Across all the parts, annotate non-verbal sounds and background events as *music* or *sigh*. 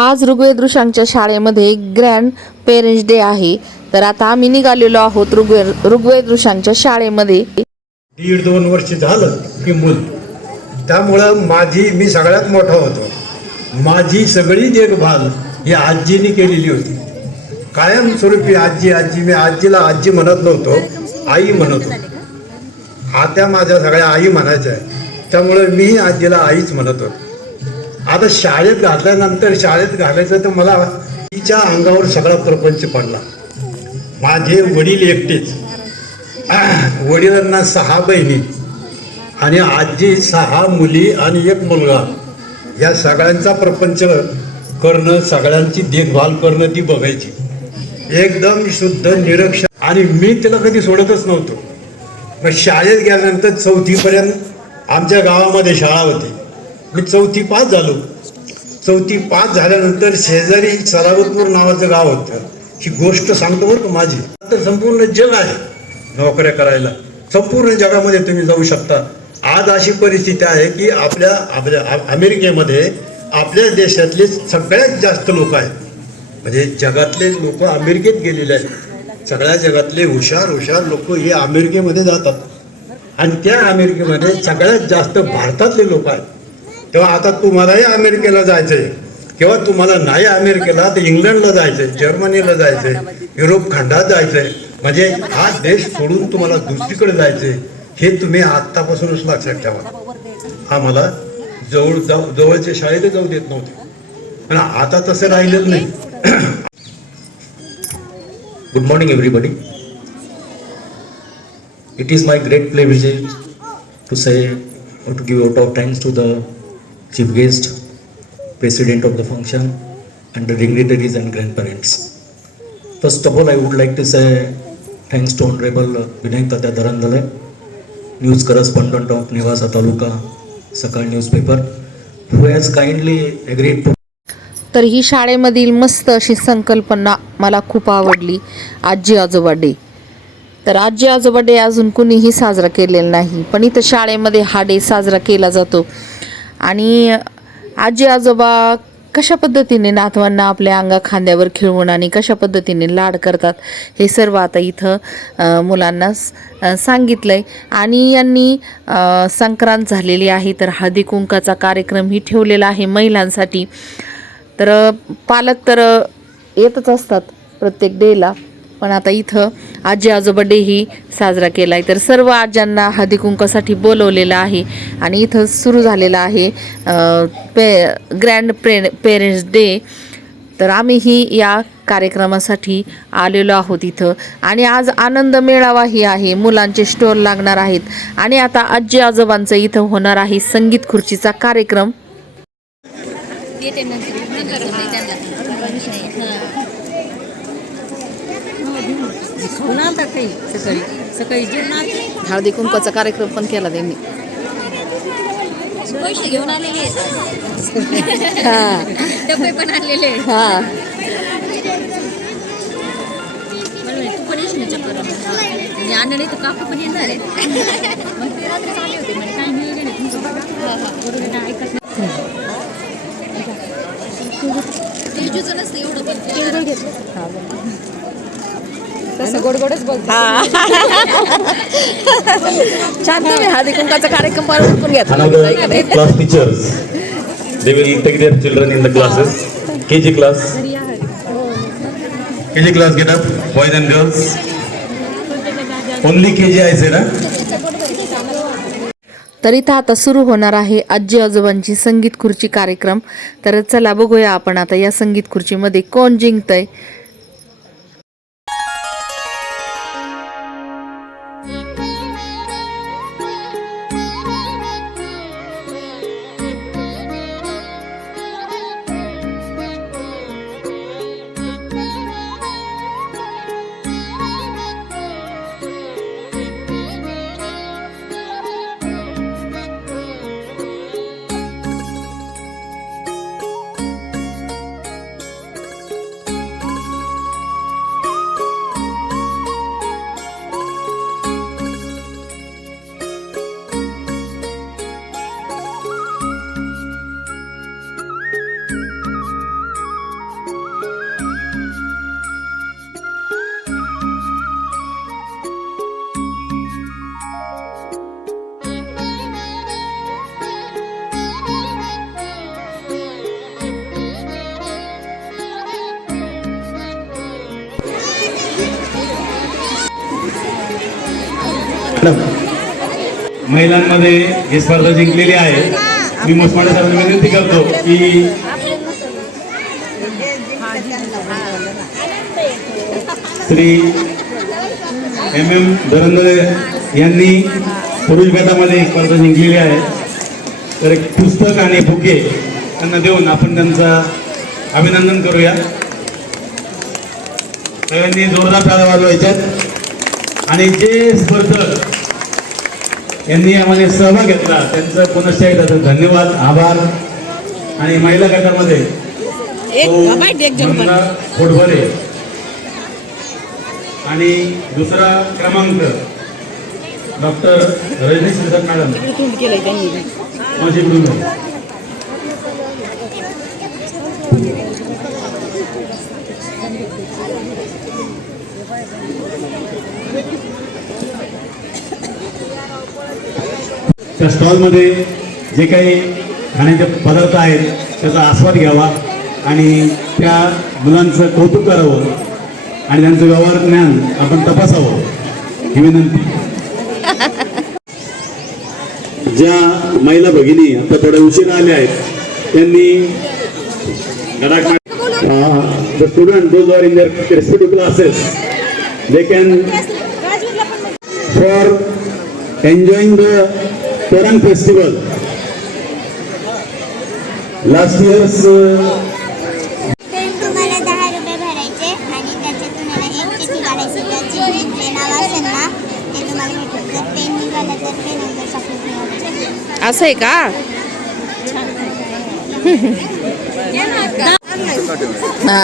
आज ऋग्वेद ऋषांच्या शाळेमध्ये grand parents day आहे. तर आता आम्ही निघालेलो आहोत ऋग्वेद ऋग्वेद ऋषांच्या शाळेमध्ये. दीड दोन वर्ष झालं की मूल. त्यामुळं माझी मी सगळ्यात मोठा होतो. माझी सगळी देखभाल ही आजीने केलेली होती. कायमस्वरूपी आजी आजी मी आजीला आजी म्हणत नव्हतो आई म्हणत होतो. आत्या माझ्या सगळ्या आई म्हणायच्या त्यामुळं मी आजीला आईच म्हणत होतो. आता शाळेत घातल्यानंतर शाळेत घालायचं तर मला तिच्या अंगावर सगळा प्रपंच पडला. माझे वडील एकटेच. वडिलांना सहा बहिणी आणि आजी सहा मुली आणि एक मुलगा. या सगळ्यांचा प्रपंच करणं सगळ्यांची देखभाल करणं ती बघायची. एकदम शुद्ध निरक्षर आणि मी तिला कधी सोडतच नव्हतो. मग शाळेत गेल्यानंतर चौथीपर्यंत आमच्या गावामध्ये शाळा होती. मी चौथी पास झालो. चौथी पास झाल्यानंतर शेजारी सरावतपूर नावाचं गाव होतं. ही गोष्ट सांगतो बरं का माझी. तर संपूर्ण जग आहे नोकऱ्या करायला. संपूर्ण जगामध्ये तुम्ही जाऊ शकता. आज अशी परिस्थिती आहे की आपल्या आपल्या अमेरिकेमध्ये आपल्या देशातले सगळ्यात जास्त लोक आहेत. म्हणजे जगातले लोक अमेरिकेत गेलेले आहेत. सगळ्या जगातले हुशार हुशार लोक हे अमेरिकेमध्ये जातात. आणि त्या अमेरिकेमध्ये सगळ्यात जास्त भारतातले लोक आहेत. तेव्हा आता तुम्हालाही अमेरिकेला जायचं आहे किंवा तुम्हाला नाही अमेरिकेला तर इंग्लंडला जायचं आहे जर्मनीला जायचंय युरोप खंडात जायचं आहे म्हणजे हा देश सोडून तुम्हाला दुसरीकडे जायचं आहे हे तुम्ही आत्तापासूनच लक्षात ठेवा. हा मला जवळ जाऊ जवळच्या शाळेत जाऊ देत नव्हते. पण आता तसं राहिलंच नाही. Good morning everybody it is my great privilege to say to give out of thanks to the chief guest, president of the function, and the dignitaries and grandparents. First of all, I would like to say thanks to Honorable Vinay Tatya Dharandale, news correspondent of Nivasa Taluka, Sakal newspaper, who has kindly agreed to तर ही शाळेमधील मस्त अशी संकल्पना मला खूप आवडली आजी आजोबा डे तर आजी आजोबा डे अजून कुणीही साजरा केलेला नाही पण इथं शाळेमध्ये हा डे साजरा केला जातो आणि आजी आजोबा कशा पद्धतीने नातवांना आपल्या अंगा खांद्यावर खिळवून आणि कशा पद्धतीने लाड करतात हे सर्व आता इथं मुलांना सांगितलं आहे आणि यांनी संक्रांत झालेली आहे तर हळदी कुंकाचा ठेवलेला आहे महिलांसाठी. तर पालक तर येतच असतात प्रत्येक डेला. पण आता इथं आजी आजोबा डेही साजरा केला आहे तर सर्व आज्यांना हळदी कुंकासाठी बोलवलेलं आहे आणि इथं सुरू झालेलं आहे पे ग्रँड प्रे पेरेंट्स डे तर आम्हीही या कार्यक्रमासाठी आलेलो आहोत इथं. आणि आज आनंद मेळावाही आहे. मुलांचे स्टॉल लागणार आहेत. आणि आता आजी आजोबांचं इथं होणार आहे संगीत खुर्चीचा कार्यक्रम. खाऊन आणतात काही सकाळी. सकाळी जेवणात हळदी कुंकाचा कार्यक्रम पण केला त्यांनी. पैसे घेऊन आलेले. *laughs* हा. डबे पण आणलेले. हा. तू पण येशील ना चक्कर म्हणजे आणलं नाही तर काकू पण येणार आहेत. मग ते रात्रीच आले होते म्हणजे काय नाही गेले तुमचं बघा. बरोबर नाही ऐकत नाही. तेजूचं नसतं एवढं पण. तर इथं आता सुरू होणार आहे आजी आजोबांची संगीत खुर्ची कार्यक्रम. तर चला बघूया आपण आता या संगीत खुर्ची मध्ये कोण जिंकतय. महिलांमध्ये ही स्पर्धा जिंकलेली आहे. मी मुसमाडे साहेबांना विनंती करतो की श्री एम एम धरंदळे यांनी पुरुष गटामध्ये स्पर्धा जिंकलेली आहे. तर एक पुस्तक आणि बुके त्यांना देऊन आपण त्यांचा अभिनंदन करूया. सगळ्यांनी जोरदार टाळ्या वाजवायच्यात. आणि जे स्पर्धक यांनी यामध्ये सहभाग घेतला त्यांचं पुनश्च एकदा धन्यवाद आभार. आणि महिला गटामध्ये खोडभरे आणि दुसरा क्रमांक डॉक्टर रजनी सिद्धर मॅडम माझी त्या स्टॉलमध्ये जे काही खाण्याचे पदार्थ आहेत त्याचा आस्वाद घ्यावा आणि त्या मुलांचं कौतुक करावं आणि त्यांचं व्यवहार ज्ञान आपण तपासावं. ही विनंती. ज्या महिला भगिनी आता थोड्या उशिरा आल्या आहेत त्यांनी the student those are in their respective classes they can for enjoying the Torang festival. Last year's uh, तर तुम्हाला दहा रुपये भरायचे आणि त्याच्यात तुम्हाला एक चिठ्ठी काढायची त्याची जे नाव असेल ना ते तुम्हाला भेटेल जर पेन निघालं तर पेन नंतर चॉकलेट मिळालं असं आहे का हा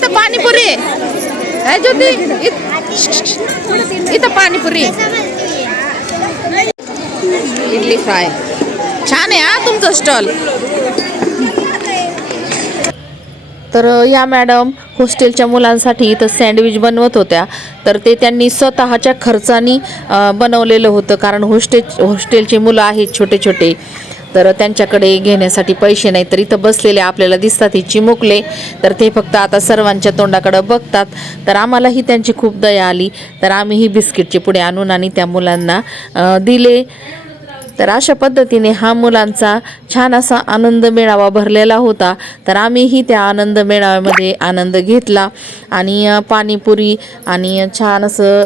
पाणीपुरी. आहे ज्योती इथं. पाणीपुरी. इडली फ्राय. छान आहे हा तुमचं स्टॉल. तर या मॅडम हॉस्टेलच्या मुलांसाठी इथं सँडविच बनवत होत्या. तर ते त्यांनी स्वतःच्या खर्चानी बनवलेलं होतं कारण हॉस्टेल हॉस्टेलची मुलं आहेत छोटे छोटे तर त्यांच्याकडे घेण्यासाठी पैसे नाही तर इथं बसलेले आपल्याला दिसतात हे चिमुकले. तर ते फक्त आता सर्वांच्या तोंडाकडं बघतात. तर आम्हालाही त्यांची खूप दया आली. तर आम्हीही बिस्किटचे पुढे आणून आणि त्या मुलांना दिले. तर अशा पद्धतीने हा मुलांचा छान असा आनंद मेळावा भरलेला होता. तर आम्हीही त्या आनंद मेळाव्यामध्ये आनंद घेतला. आणि पाणीपुरी आणि छान असं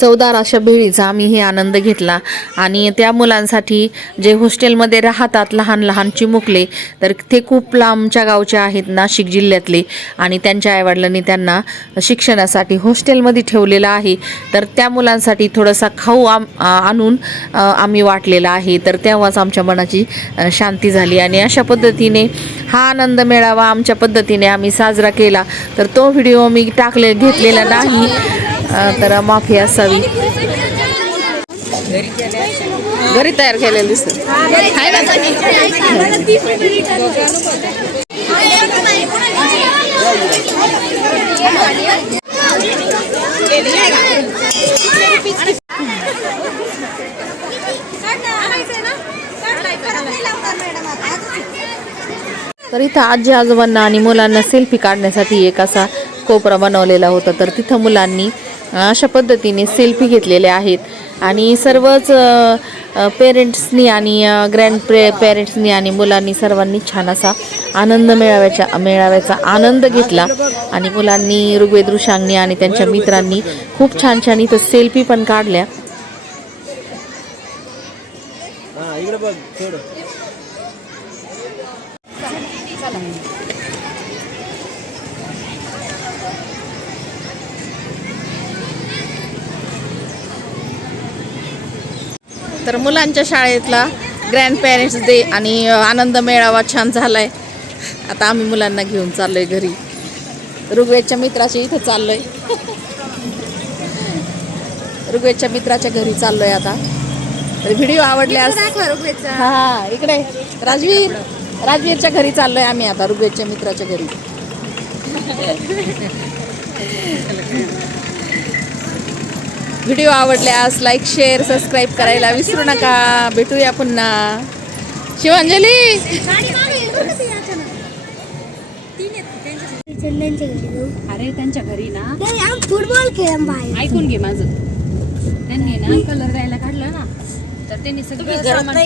चवदार अशा भेळीचा आम्ही हे आनंद घेतला. आणि त्या मुलांसाठी जे हॉस्टेलमध्ये राहतात लहान लहान चिमुकले तर ते खूप लांबच्या गावचे आहेत नाशिक जिल्ह्यातले. आणि त्यांच्या आईवडिलांनी त्यांना शिक्षणासाठी हॉस्टेलमध्ये ठेवलेलं आहे. तर त्या मुलांसाठी थोडासा खाऊ आम आणून आम्ही वाटलेला आहे. तर तेव्हाच आमच्या मनाची शांती झाली. आणि अशा पद्धतीने हा आनंद मेळावा आमच्या पद्धतीने आम्ही साजरा केला. तर तो व्हिडिओ मी टाकले घेतलेला नाही. तर माफी असावी घरी तयार केलेलं दिसत. तर इथं आजी आजोबांना आणि मुलांना सेल्फी काढण्यासाठी एक असा कोपरा बनवलेला होता. तर तिथं मुलांनी अशा पद्धतीने सेल्फी घेतलेल्या आहेत. आणि सर्वच पेरेंट्सनी आणि ग्रँड पे पेरेंट्सनी आणि मुलांनी सर्वांनी छान असा आनंद मेळाव्याच्या मेळाव्याचा आनंद घेतला. आणि मुलांनी ऋग्वेद ऋषांनी आणि त्यांच्या मित्रांनी खूप छान छान इथं सेल्फी पण काढल्या. तर मुलांच्या शाळेतला ग्रँड पेरेंट्स डे आणि आनंद मेळावा छान झालाय. आता आम्ही मुलांना घेऊन चाललोय घरी. ऋग्वेदच्या मित्राच्या इथं चाललोय. ऋग्वेदच्या मित्राच्या घरी चाललोय आता. तर व्हिडिओ आवडल्यास हा इकडे. राजवीर राजवीरच्या घरी चाललोय आम्ही आता ऋग्वेदच्या मित्राच्या घरी. व्हिडिओ आवडल्यास लाईक शेअर सबस्क्राईब करायला विसरू नका. भेटूया पुन्हा. शिवांजली! अरे त्यांच्या घरी ना. नाही आम्ही फुटबॉल खेळ ऐकून घे माझं. त्यांनी ना कलर द्यायला काढलं ना. तर त्यांनी सगळं सामान